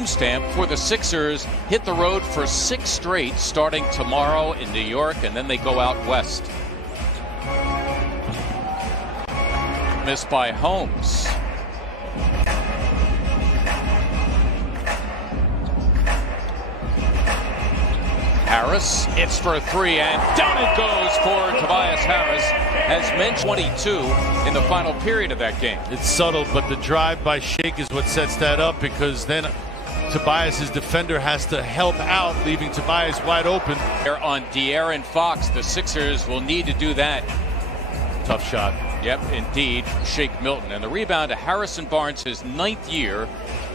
homestand for the Sixers. Hit the road for 6 straight, starting tomorrow in New York, and then they go out west. Missed by Holmes. Harris, it's for 3, and down it goes for Tobias Harris. Has meant 22 in the final period of that game. It's subtle, but the drive by Shake is what sets that up, because then Tobias's defender has to help out, leaving Tobias wide open. They're on De'Aaron Fox. The Sixers will need to do that. Tough shot. Yep, indeed, Shake Milton. And the rebound to Harrison Barnes, his 9th year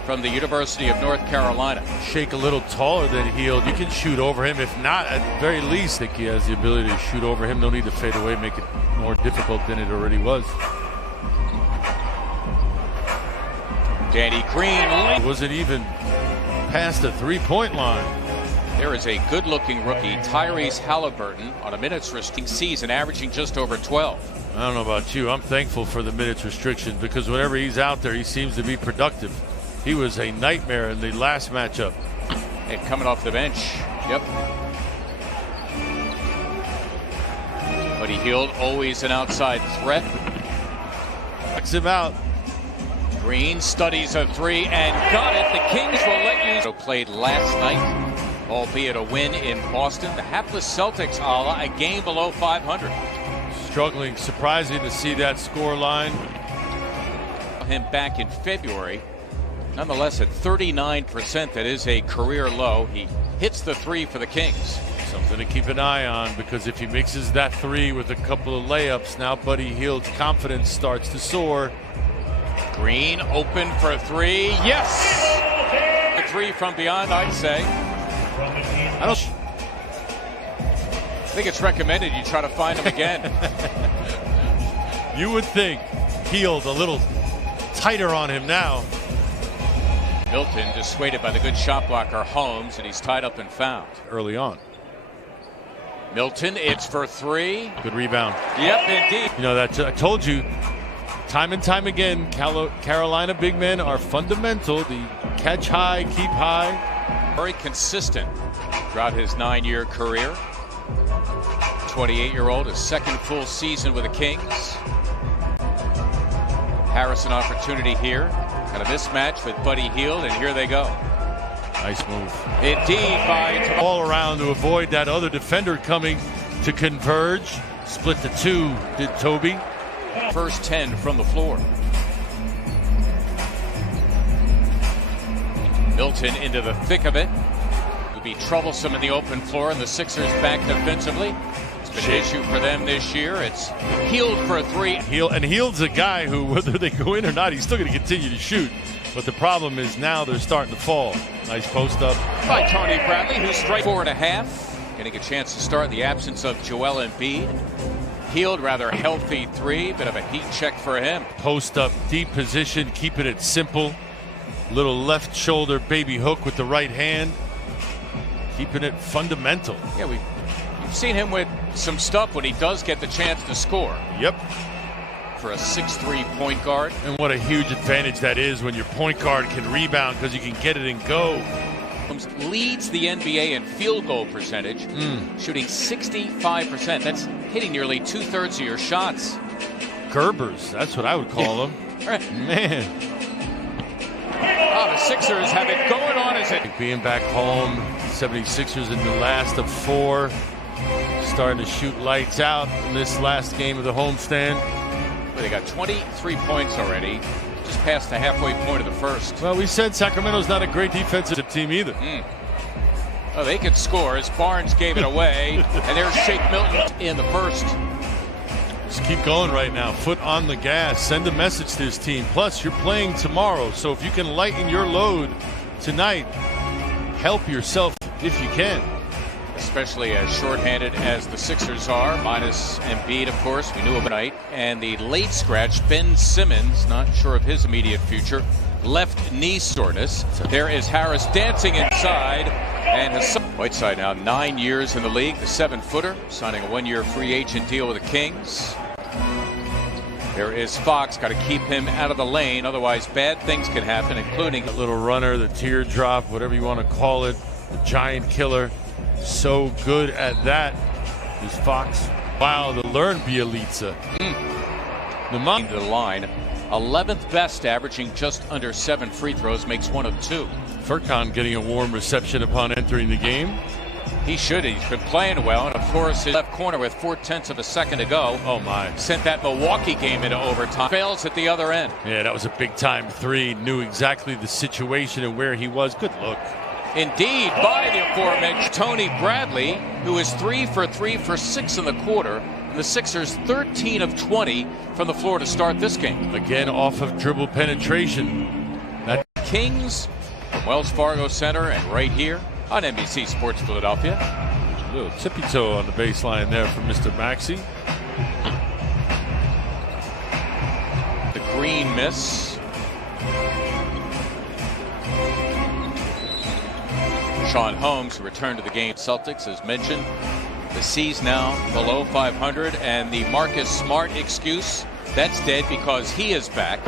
from the University of North Carolina. Shake a little taller than Hield. You can shoot over him. If not, at the very least, I think he has the ability to shoot over him. No need to fade away, make it more difficult than it already was. Danny Green. It wasn't even past the three-point line. There is a good-looking rookie, Tyrese Halliburton, on a minutes restricting season, averaging just over 12. I don't know about you. I'm thankful for the minutes restriction, because whenever he's out there, he seems to be productive. He was a nightmare in the last matchup. And coming off the bench. Yep. Buddy Hield, always an outside threat. Backs him out. Green studies a 3 and got it. The Kings will let you. Played last night, albeit a win in Boston. The hapless Celtics, a game below 500. Struggling, surprising to see that score line. Him back in February. Nonetheless, at 39%, that is a career low. He hits the 3 for the Kings. Something to keep an eye on, because if he mixes that 3 with a couple of layups, now Buddy Hield's confidence starts to soar. Green open for 3. Yes! A 3 from beyond, I'd say. I think it's recommended you try to find him again. You would think. Hield a little tighter on him now. Milton dissuaded by the good shot blocker Holmes, and he's tied up and fouled. Early on. Milton, it's for 3. Good rebound. Yep, indeed. You know, that I told you, time and time again, Carolina big men are fundamental. The catch high, keep high. Very consistent throughout his 9-year career. 28-year-old, his 2nd full season with the Kings. Harris an opportunity here. Got a mismatch with Buddy Hield, and here they go. Nice move. Indeed, by all around to avoid that other defender coming to converge. Split the 2, did Toby. First 10 from the floor. Milton into the thick of it. Would be troublesome in the open floor, and the Sixers back defensively. It's been an issue for them this year. It's Hield for 3. Hield's a guy who, whether they go in or not, he's still going to continue to shoot. But the problem is now they're starting to fall. Nice post up by Tony Bradley, who's straight 4.5. Getting a chance to start in the absence of Joel Embiid. Hield, rather healthy 3. Bit of a heat check for him. Post up, deep position, keeping it simple. Little left shoulder baby hook with the right hand. Keeping it fundamental. Yeah, we've seen him with some stuff when he does get the chance to score. Yep. For a 6'3" point guard. And what a huge advantage that is when your point guard can rebound, because you can get it and go. Leads the NBA in field goal percentage, shooting 65%. That's hitting nearly 2/3 of your shots. Gerbers, that's what I would call them. Right. Man. Oh, the Sixers have it going on as it. Being back home, 76ers in the last of 4. Starting to shoot lights out in this last game of the homestand. They got 23 points already, just past the halfway point of the first. Well, we said Sacramento's not a great defensive team either. Oh, they could score as Barnes gave it away, and there's Shake Milton in the first. Just keep going right now. Foot on the gas. Send a message to this team. Plus, you're playing tomorrow, so if you can lighten your load tonight, help yourself if you can. Especially as shorthanded as the Sixers are, minus Embiid, of course, we knew tonight. And the late scratch, Ben Simmons, not sure of his immediate future, left knee soreness. There is Harris dancing inside, and Whiteside now 9 years in the league, the 7-footer, signing a 1-year free agent deal with the Kings. There is Fox, got to keep him out of the lane, otherwise bad things can happen, including a little runner, the teardrop, whatever you want to call it, the giant killer. So good at that is Fox. Wow, to learn Bielitsa. To the line, 11th best, averaging just under 7 free throws, makes 1 of 2. Furkan getting a warm reception upon entering the game. He should. He's been playing well, and of course his left corner with 0.4 of a second to go. Oh my! Sent that Milwaukee game into overtime. Fails at the other end. Yeah, that was a big time three. Knew exactly the situation and where he was. Good look. Indeed, by the aforementioned Tony Bradley, who is 3 for 3 for 6 in the quarter. And the Sixers 13 of 20 from the floor to start this game. Again, off of dribble penetration. That Kings from Wells Fargo Center and right here on NBC Sports Philadelphia. A little tippy toe on the baseline there from Mr. Maxey. The green miss. Sean Holmes returned to the game. Celtics, as mentioned, the C's now below 500, and the Marcus Smart excuse, that's dead because he is back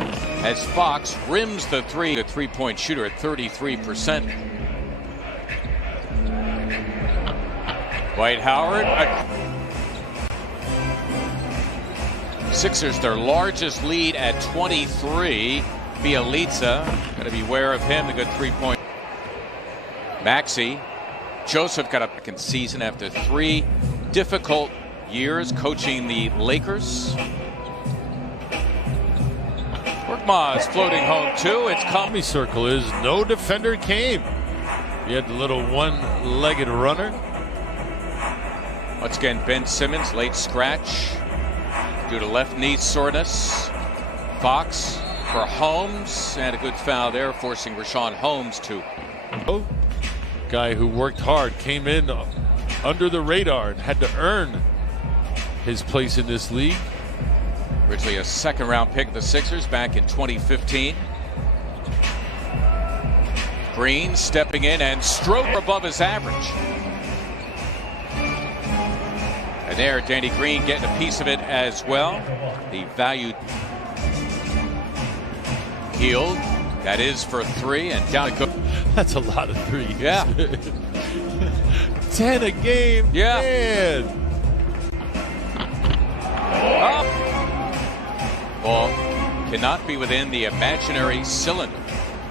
as Fox rims the three. A three-point shooter at 33%. Dwight Howard. Sixers their largest lead at 23. Bielitsa, got to be aware of him, the good three-point. Maxey. Joseph got a second season after 3 difficult years coaching the Lakers. Korkmaz floating home too. It's comedy circle is no defender came. He had the little one-legged runner. Once again, Ben Simmons, late scratch due to left knee soreness. Fox for Holmes, and a good foul there, forcing Richaun Holmes to. Oh. Guy who worked hard, came in under the radar and had to earn his place in this league. Originally a second-round pick of the Sixers back in 2015. Green stepping in and stroke above his average. And there, Danny Green getting a piece of it as well. The valued Hield, that is for 3, and down it goes. That's a lot of threes. Yeah. 10 a game. Yeah. Man. Ball cannot be within the imaginary cylinder.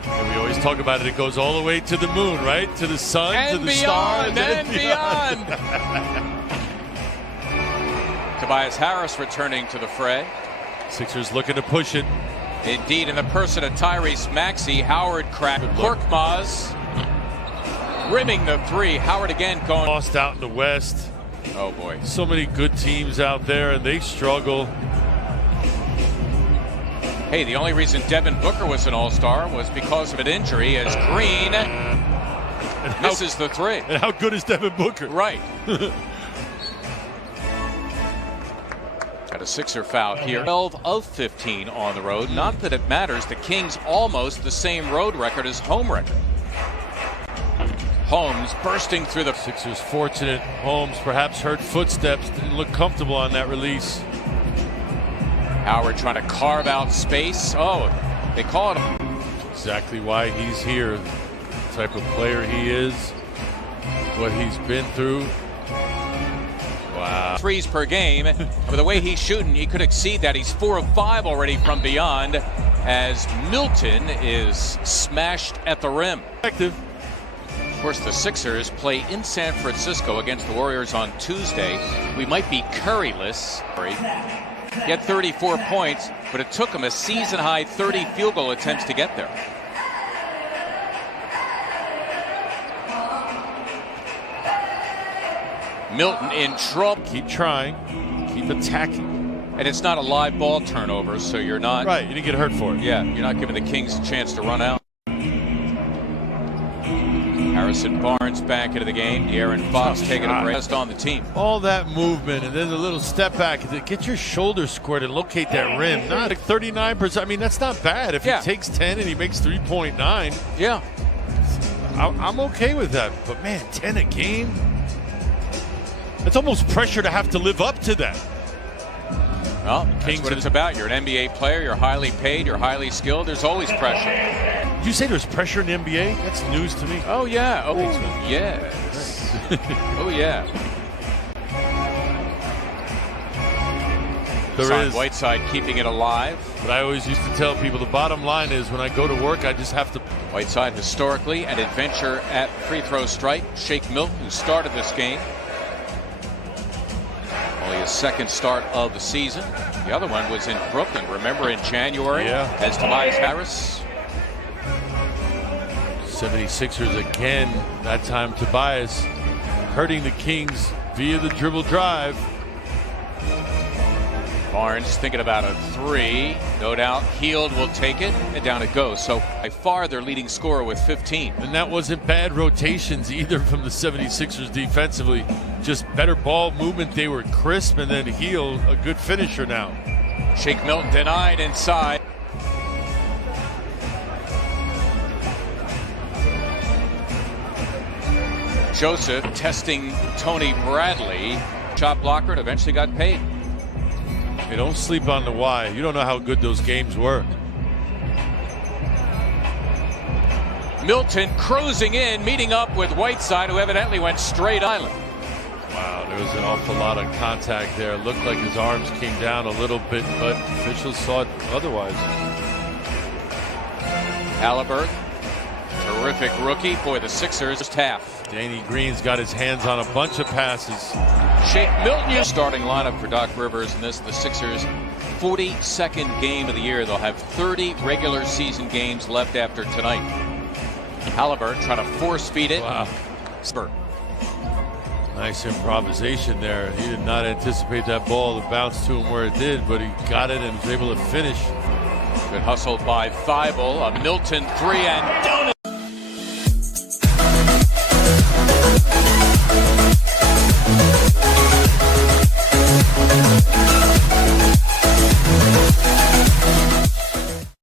And we always talk about it. It goes all the way to the moon, right? To the sun, and to the beyond, stars, and beyond. Tobias Harris returning to the fray. Sixers looking to push it. Indeed, in the person of Tyrese Maxey, Howard cracked. Korkmaz rimming the 3. Howard again going. Lost out in the West. Oh boy. So many good teams out there, and they struggle. Hey, the only reason Devin Booker was an all-star was because of an injury, as Green misses the 3. And how good is Devin Booker? Right. Got a Sixer foul here. 12 of 15 on the road. Not that it matters. The Kings almost the same road record as home record. Holmes bursting through the. Sixers fortunate. Holmes perhaps heard footsteps. Didn't look comfortable on that release. Howard trying to carve out space. Oh, they call it. Exactly why he's here. The type of player he is. What he's been through. Wow. 3s per game. With the way he's shooting, he could exceed that. He's 4 of 5 already from beyond, as Milton is smashed at the rim. Effective. Of course, the Sixers play in San Francisco against the Warriors on Tuesday. We might be Curryless. He had 34 points, but it took him a season-high 30 field goal attempts to get there. Milton in trouble. Keep trying. Keep attacking. And it's not a live ball turnover, so you're not. Right, you didn't get hurt for it. Yeah, you're not giving the Kings a chance to run out. Harrison Barnes back into the game. De'Aaron Fox taking a break on the team. All that movement and then a little step back. Get your shoulder squared and locate that rim. Not like 39%. I mean, that's not bad. If he takes 10 and he makes 3.9. Yeah. I'm okay with that. But, man, 10 a game? It's almost pressure to have to live up to that. Well, that's what it's about. You're an NBA player. You're highly paid. You're highly skilled. There's always pressure. Did you say there's pressure in the NBA? That's news to me. Oh, yeah. Oh, yes. Oh, yeah. There is. Whiteside keeping it alive. But I always used to tell people the bottom line is when I go to work, I just have to. Whiteside historically an adventure at free throw strike. Shake Milton, who started this game. Only his second start of the season. The other one was in Brooklyn, remember, in January, as Tobias Harris. 76ers again. That time Tobias hurting the Kings via the dribble drive. Barnes thinking about a three. No doubt Heald will take it, and down it goes. So by far their leading scorer with 15. And that wasn't bad rotations either from the 76ers defensively. Just better ball movement. They were crisp, and then Heald, a good finisher now. Shake Milton denied inside. Joseph testing Tony Bradley. Shot blocker, and eventually got paid. Hey, don't sleep on the why. You don't know how good those games were. Milton cruising in, meeting up with Whiteside, who evidently went straight island. Wow, there was an awful lot of contact there. It looked like his arms came down a little bit, but officials saw it otherwise. Halliburton, terrific rookie. Boy, the Sixers just half. Danny Green's got his hands on a bunch of passes. Shake Milton, starting lineup for Doc Rivers, and this the Sixers' 42nd game of the year. They'll have 30 regular season games left after tonight. Halliburton trying to force feed it. Wow. Spur. Nice improvisation there. He did not anticipate that ball to bounce to him where it did, but he got it and was able to finish. Good hustle by Thibault. A Milton three and down.